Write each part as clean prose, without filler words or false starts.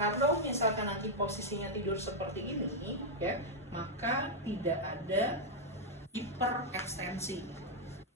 kalau misalkan nanti posisinya tidur seperti ini, ya, maka tidak ada hiperekstensi.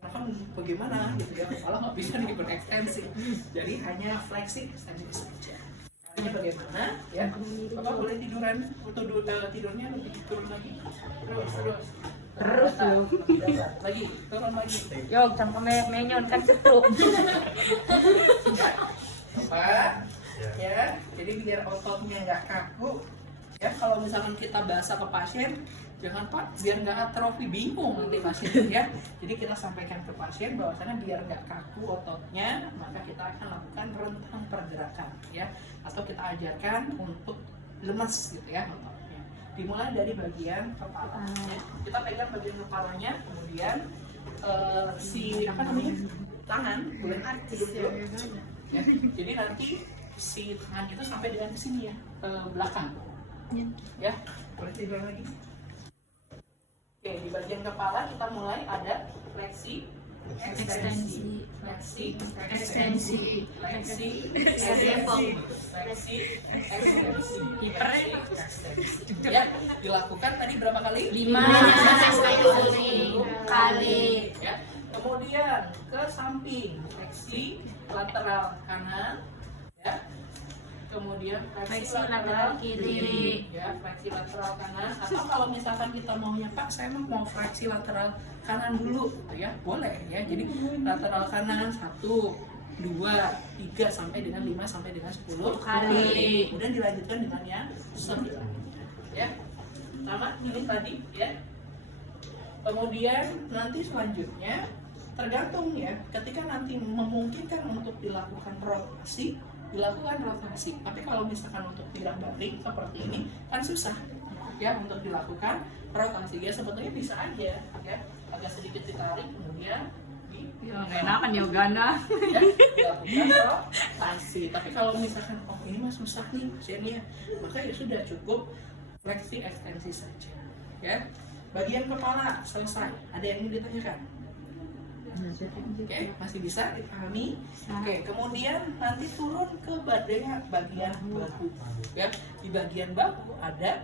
Karena kan bagaimana gitu ya, kepala nggak bisa hiperekstensi. Jadi hanya fleksi ekstensi saja. Caranya bagaimana? Ya, Bapak boleh tiduran atau tidurnya lebih turun lagi. Terus lagi turun lagi. Yuk, sampai menyon kan cetuk. Apa? Ya, jadi biar ototnya nggak kaku. Ya, kalau misalkan kita bahasa ke pasien, jangan Pak, biar nggak atrofi, bingung nanti pasien ya. Jadi kita sampaikan ke pasien bahwasanya biar nggak kaku ototnya, maka kita akan lakukan rentang pergerakan ya, atau kita ajarkan untuk lemas gitu ya ototnya. Dimulai dari bagian kepala. Ya. Kita pegang bagian kepalanya, kemudian si apa namanya tangan boleh tidur dulu. Ya. Jadi nanti si tangan itu sampai dengan ke sini ya, ke belakang. Ya, boleh tidur lagi. Oke, di bagian kepala kita mulai ada fleksi, ekstensi, fleksi, ekstensi, fleksi, ekstensi, fleksi, ekstensi, hiper. Ya, dilakukan tadi berapa kali? 5 kali. Ya. Kemudian ke samping, fleksi lateral kanan, ya. Kemudian fleksi lateral kiri, ya, fleksi lateral kanan. Atau kalau misalkan kita maunya Pak, saya mau fleksi lateral kanan dulu, gitu ya, boleh ya. Jadi lateral kanan 1, 2, 3 sampai dengan 5 sampai dengan 10 kali. Kemudian dilanjutkan dengan yang 9. Ya, sama ini tadi ya. Kemudian nanti selanjutnya tergantung ya, ketika nanti memungkinkan untuk dilakukan rotasi, dilakukan rotasi. Tapi kalau misalkan untuk tidak balik seperti ini kan susah ya untuk dilakukan rotasi. Ya sebetulnya bisa aja ya, agak sedikit ditarik kemudian enakan yogana ya, dilakukan rotasi. Tapi kalau misalkan oh ini mah susah nih pasiennya, maka ya sudah cukup fleksi ekstensi saja ya. Bagian kepala selesai. Ada yang ingin ditanyakan? Oke, masih bisa dipahami. Oke, kemudian nanti turun ke bagian bahu. Ya, di bagian bahu ada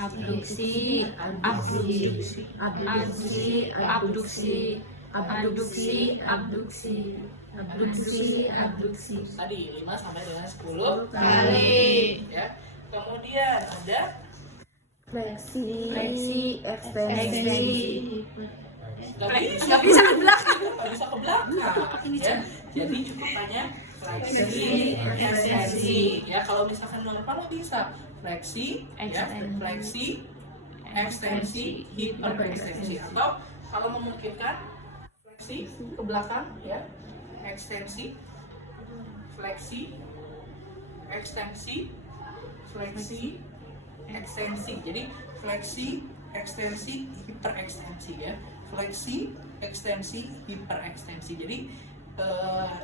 abduksi, abduksi, abduksi, abduksi, abduksi, abduksi, abduksi, abduksi. Tadi 5 sampai dengan 10 kali. Ya. Kemudian ada fleksi, ekstensi. Nggak bisa ke belakang. Nggak bisa ke belakang. Ya. Jadi cukup hanya fleksi, ekstensi. Ya, kalau misalkan normal bisa fleksi, ya, fleksi, ekstensi, hiperekstensi. Atau kalau memungkinkan fleksi ke belakang, ya, ekstensi, fleksi, ekstensi, fleksi, ekstensi. Jadi fleksi, ekstensi, hiperekstensi ya. Fleksi, ekstensi, hiperekstensi. Jadi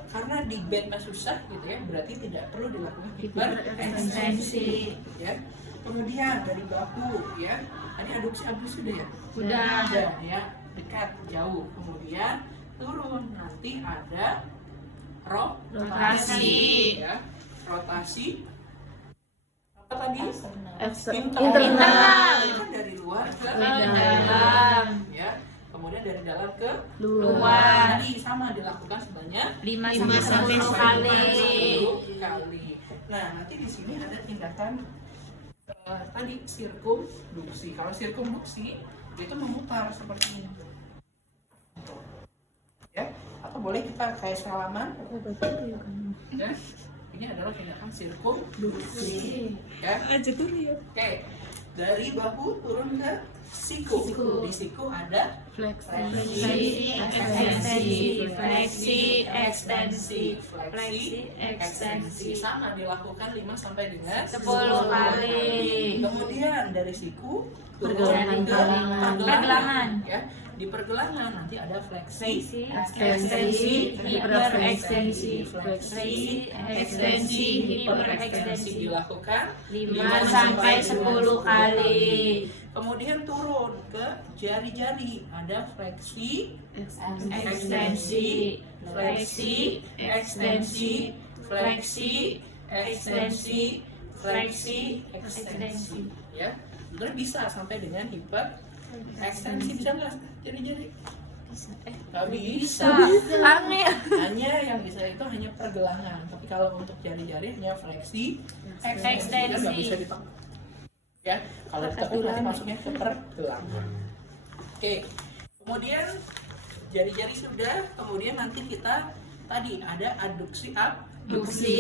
karena di bednya susah gitu ya, berarti tidak perlu dilakukan hiperekstensi ya. Kemudian dari bahu ya, tadi abduksi sudah ya? Sudah ya, dekat jauh. Kemudian turun, nanti ada rotasi ya. Rotasi apa tadi? internal. Itu kan dari luar ke dalam. ya. Kemudian dari dalam ke Luar. Tadi sama dilakukan sebanyak 5 sampai 10 kali. 10 kali. Nah, nanti di sini ada tindakan tadi sirkumduksi. Kalau sirkumduksi itu memutar seperti ini. Ya, atau boleh kita kayak salaman. Ya. Ini adalah tindakan sirkumduksi. Ya. Oke. Dari bahu turun ke siku. Di siku ada Fleksi, ekstensi, fleksi, ekstensi, fleksi, ekstensi. Sama dilakukan 5 sampai dengan 10 kali. Kemudian dari siku turun Pergelangan. ke Pergelangan. ya. Di pergelangan nanti ada fleksi, ekstensi, hiperekstensi, fleksi, ekstensi, hiperekstensi. Dilakukan 5 sampai 10 kali. Kemudian turun ke jari-jari, ada fleksi, Ekstensi, fleksi, ekstensi, fleksi, ekstensi, fleksi, ekstensi. Ya, sebenarnya bisa sampai dengan hiper ekstensi. Bisa nggak jari-jari? Nggak bisa. Aneh. Hanya yang bisa itu hanya pergelangan. Tapi kalau untuk jari-jari hanya fleksi, ekstensi. Nggak bisa ditekan. Ya, kalau ditekan nanti masuknya ke pergelangan. Oke, kemudian jari-jari sudah. Kemudian nanti kita tadi ada adduksi, abduksi.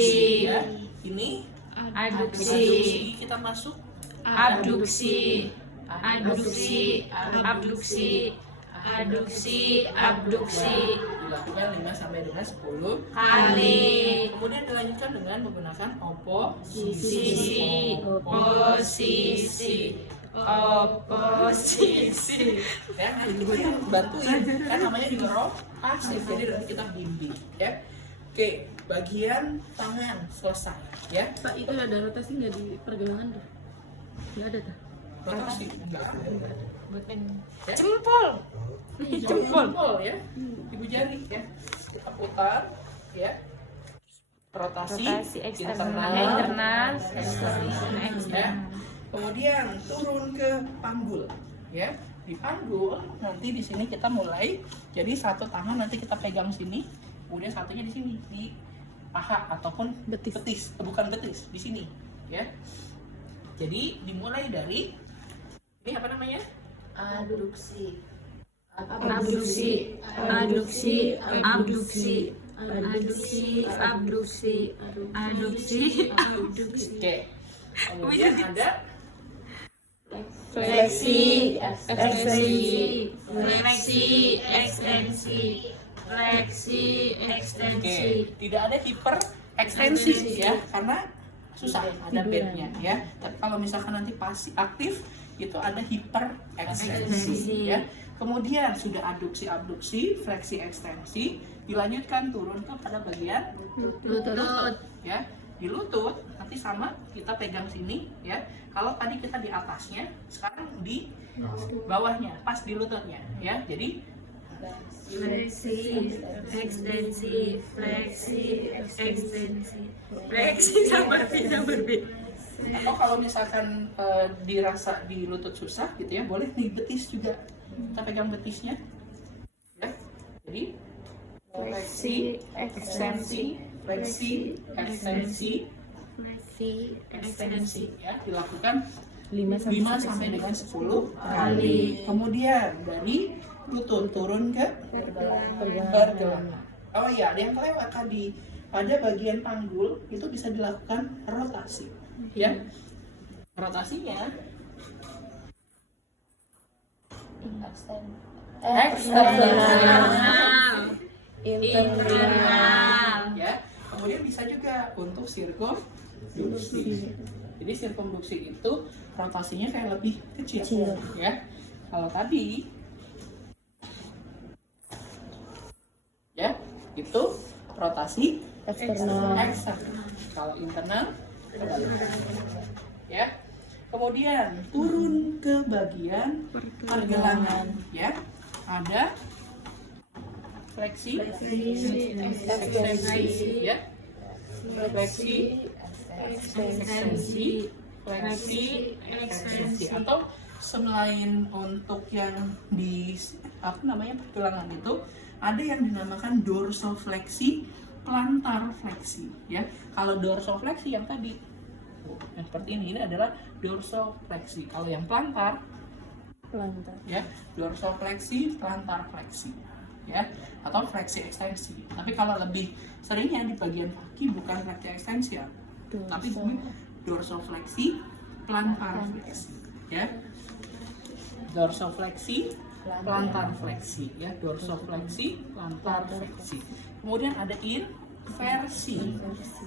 Ya, ini Adduksi, kita masuk abduksi, adduksi, abduksi, adduksi, abduksi dilakukan 5 sampai dengan 10 kali. Kemudian dilanjutkan dengan menggunakan Posisi, posisi. Ya, nah itu yang bantuin kan namanya juga rotasi, jadi nanti kita bimbing ya. Oke, bagian tangan selesai ya. Pak, itu ada rotasi nggak di pergelangan tuh? Nggak ada tuh. Rotasi enggak ya. Jempol. Jempol ya, ibu jari ya. Kita putar ya. Rotasi, Internal, ya. Kemudian turun ke panggul ya. Di panggul nanti di sini kita mulai, jadi satu tangan nanti kita pegang sini, kemudian satunya di sini di paha ataupun betis. Bukan betis, di sini ya. Jadi dimulai dari ini apa namanya? Adduksi. Abduksi, abduksi, abduksi, abduksi, abduksi, abduksi, abduksi. Oke. Kemudian ada Fleksi, ekstensi, fleksi, ekstensi, fleksi, ekstensi. Oke, tidak ada hiper ekstensi ya, karena susah ada bednya ya. Tapi kalau misalkan nanti pasif aktif itu ada hiper ekstensi ya. Kemudian sudah adduksi, abduksi, fleksi, ekstensi, dilanjutkan turun kepada bagian Lutut, ya. Di lutut nanti sama kita pegang sini ya. Kalau tadi kita di atasnya, sekarang di bawahnya, pas di lututnya ya. Jadi fleksi, ekstensi, fleksi, ekstensi, fleksi sama berbeda. atau kalau misalkan dirasa di lutut susah gitu ya, boleh nih betis juga. Kita pegang betisnya. Ya. Jadi fleksi, ekstensi, fleksi, ekstensi, Fleksi, ekstensi ya, dilakukan 5 5 sampai dengan 10 kali. Kemudian dari lutut turun ke pergelangan. Oh iya, ada yang kelewat tadi. Pada bagian panggul itu bisa dilakukan rotasi. Ya. Rotasinya eksternal, internal, ya. Kemudian bisa juga untuk sirkumduksi. Jadi sirkumduksi itu rotasinya kayak lebih kecil. Ya. Kalau tadi ya, itu rotasi eksternal. Kalau internal ya. Kemudian turun ke bagian pergelangan ya. Ada fleksi, ekstensi ya. Fleksi, ekstensi, fleksi, ekstensi. Atau selain untuk yang di apa namanya pergelangan itu, ada yang dinamakan dorsofleksi, plantar fleksi ya. Kalau dorsofleksi yang tadi yang seperti ini adalah dorsofleksi. Kalau yang plantar ya, dorsofleksi, plantar fleksi ya, atau fleksi ekstensi. Tapi kalau lebih seringnya di bagian kaki bukan fleksi ekstensi ya, tapi dorsofleksi, plantar fleksi ya. Dorsofleksi, plantar fleksi ya, dorsofleksi, plantar fleksi. Kemudian ada inversi,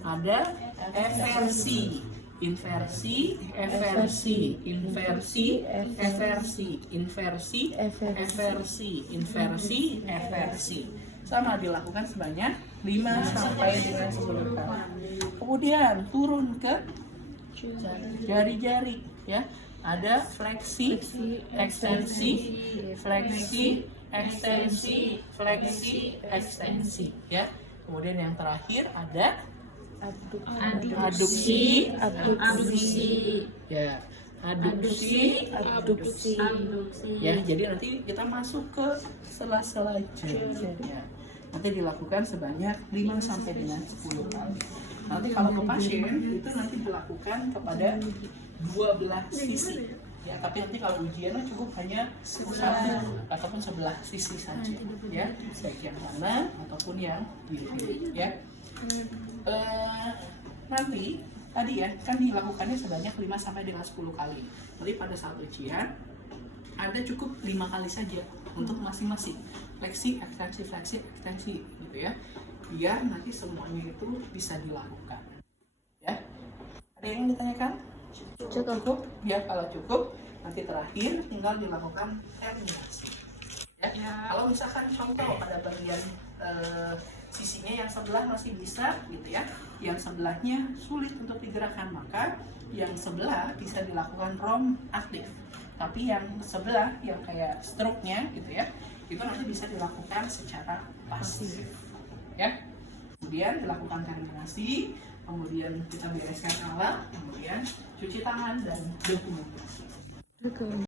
ada eversi, inversi, eversi, inversi, eversi, inversi, eversi, inversi, eversi. Sama dilakukan sebanyak 5 sampai dengan 10 kali. Kemudian turun ke jari-jari ya. Ada fleksi, ekstensi, fleksi, ekstensi, fleksi, ekstensi ya. Kemudian yang terakhir ada Adduksi. abduksi, Ya, adduksi. abduksi, Ya, jadi nanti kita masuk ke sela-sela jarinya. Nanti dilakukan sebanyak 5 sampai dengan 10 kali. Nanti kalau ke pasien itu nanti dilakukan kepada dua belah sisi. Ya, tapi nanti kalau ujiannya cukup hanya satu ataupun sebelah sisi saja. Ya, baik yang kanan ataupun yang kiri. Ya. Nanti tadi ya kan dilakukannya sebanyak 5 sampai dengan 10 kali. Jadi pada saat ujian Anda cukup 5 kali saja untuk masing-masing fleksi, ekstensi gitu ya. Biar nanti semuanya itu bisa dilakukan. Ya. Ada yang ditanyakan? Cukup? Ya, kalau cukup nanti terakhir tinggal dilakukan terminasi. Ya. Kalau misalkan contoh pada bagian sisinya yang sebelah masih bisa gitu ya, yang sebelahnya sulit untuk digerakkan, maka yang sebelah bisa dilakukan ROM aktif. Tapi yang sebelah yang kayak stroke-nya gitu ya, itu nanti bisa dilakukan secara pasif. Ya. Kemudian dilakukan terminasi, kemudian kita bereskan alat, kemudian cuci tangan dan dokumentasi.